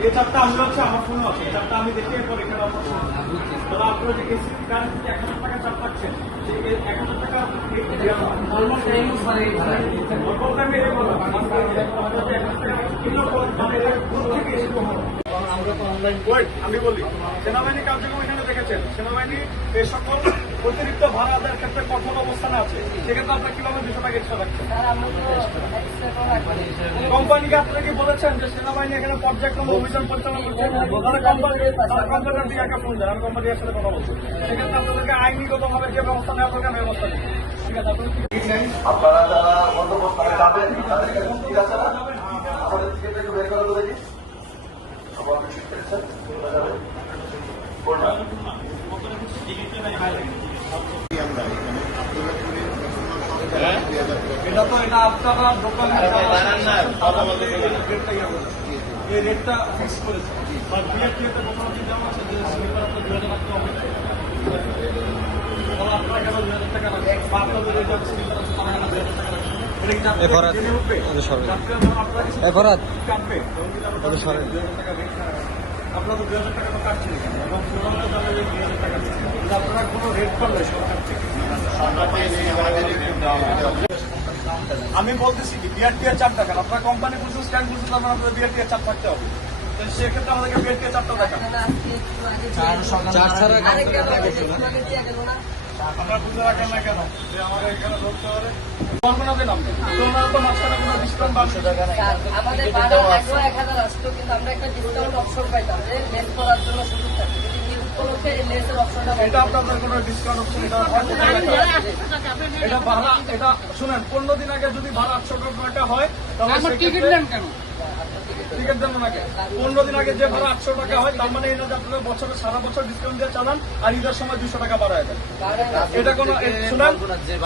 এই চারটা আমি হচ্ছে আমার ফোনে এই চারটা আমি দেখে এরপর এখানে অফার তাহলে আপনারা যে এসি কারেন্ট এক হাজার টাকা চাপ পাচ্ছেন এক হাজার টাকা টাইমে এই বলা আমাদের যে এক হাজার টাকা কিলো মানে এটা কোথা থেকে এসি কমানো Wait, আমি বলি সেনাবাহিনী কার্যক্রম এখানে দেখেছেন। সেনাবাহিনী এই সকল অতিরিক্ত ভাড়া আদায়ের ক্ষেত্রে কঠোর অবস্থানে আছে। সেক্ষেত্রে আপনার কীভাবে দুশো টাকা এক্সট্রা রাখছেন কোম্পানিকে আপনারা কি বলেছেন যে সেনাবাহিনী এখানে পর্যায়ক্রমে অভিযান পরিচালনা করছে? তারা কোম্পানি তারা কোম্পানির দিকে একটা ফোন দেয় আমি কোম্পানির সাথে কথা বলছি। সেক্ষেত্রে আপনাদেরকে আইনিগত ভাবে যে ব্যবস্থা নেওয়া দরকার? ব্যবস্থা ঠিক আছে আপনারা যারা বন্দোবস্তানে যাবেন তাদের কাছে আছে না? এটা তো এটা আপনারা দোকানে এই রেটটা ফিক্স আছে যে স্লিপার আপনার দুই হাজার টাকা হবে আপনাদের আছে স্লিপার আছে তারা কেন এটা এফরাত, এফরাত। কিন্তু আপনারা টাকা আপনারা তো দুই হাজার টাকা তো কাটছেন এবং দুই হাজার টাকা কিন্তু আপনারা কোনো রেট করলে সরকার থেকে? আমি বলতেছি কি বিআরটিআর চার টাকা আপনার কোম্পানি বুঝুন স্ট্যান্ড বুঝুন মানে আপনাদের বিআরটিআর চার থাকতে হবে। তো সেক্ষেত্রে আমাদেরকে বিআরটিআর চারটা দেখান। আপনারা বুঝে রাখেন না কেন? যে আমাদের এখানে ধরতে হবে। বলব নামবে তো তো মাঝখানে কোনো ডিসকাউন্ট পাচ্ছে আমাদের বারো আগেও এক হাজার আসতো কিন্তু আমরা একটা ডিসকাউন্ট অপশন পাইতাম যে লেস করার জন্য সুযোগ থাকে যদি নিউজ উপলক্ষে এই লেসের অপশনটা এটা আপনাদের কোনো ডিসকাউন্ট অপশন এটা এটা ভাড়া এটা শুনেন পনেরো দিন আগে যদি ভাড়া আটশো টাকা হয় তাহলে টিকিট দেন কেন? টিকিট দেন ওনাকে। পনেরো দিন আগে যে ভাড়া আটশো টাকা হয়, তার মানে এটা আপনারা বছরে সারা বছর ডিসকাউন্ট দিয়ে চালান আর ঈদের সময় দুশো টাকা বাড়ায় দেন। এটা কোনো শুনেন?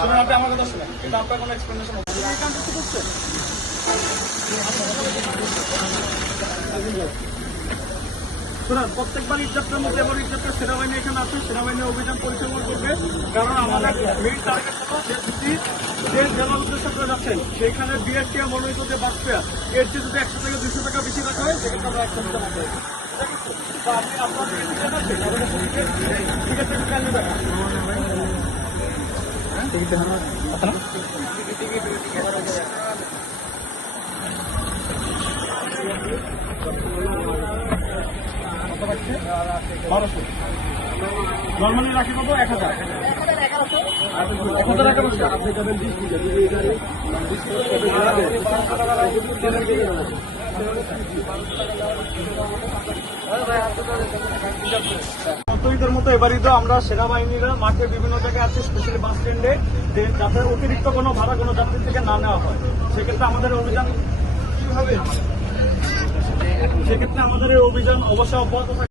শুনেন আপনি আমার কথা শুনেন। এটা আপনার কোনো এক্সপ্লেনেশন শুনেন প্রত্যেকবার ঈদযাত্রার মধ্যে এবার ঈদযাত্রা সেনাবাহিনী এখানে আছে সেনাবাহিনী অভিযান পরিচালনা করবে। কারণ আমাদের মেইন টার্গেট হলো যে যদি যে জেলার উদ্দেশ্য করে যাচ্ছেন সেখানে বিএসটিয়া মনোনীত যে বাস ফেয়ার এর চেয়ে যদি একশো থেকে দুশো টাকা বেশি রাখা হয় সেক্ষেত্রে আমরা একশো টাকা। ঠিক আছে? তো আপনি আপনার টিকিট আছে আমাদের কাছে টিকিট টিকিট থেকে কেন দেখান বারোশো। নর্মালি রাখি কত? এক হাজার। এক হাজার এগারোশো। আপনি যাবেন বিশ মধ্যবিত্তের মতো এবারই তো আমরা সেনাবাহিনীরা মাঠে বিভিন্ন জায়গায় আছে স্পেশালি বাস স্ট্যান্ডে যে যাতে অতিরিক্ত কোনো ভাড়া কোনো যাত্রী থেকে না নেওয়া হয়। সেক্ষেত্রে আমাদের অভিযান কীভাবে সেক্ষেত্রে আমাদের এই অভিযান অবশ্যই অব্যাহত